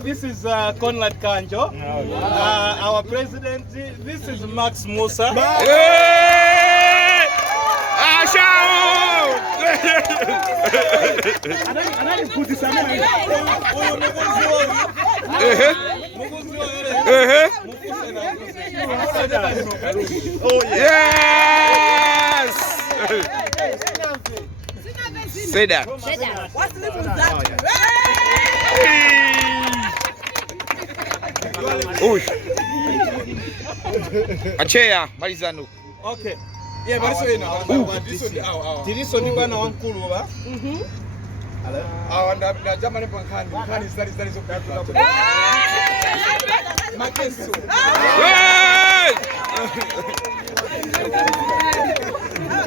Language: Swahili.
This is Conrad Kanjo, our president. This is Max Musa. Oh yes! Say that. What's this with that? Achea, malizano. Okay. Yeah, but this one bana wankulu ba? Awanda jamani pankani stari so Makeso.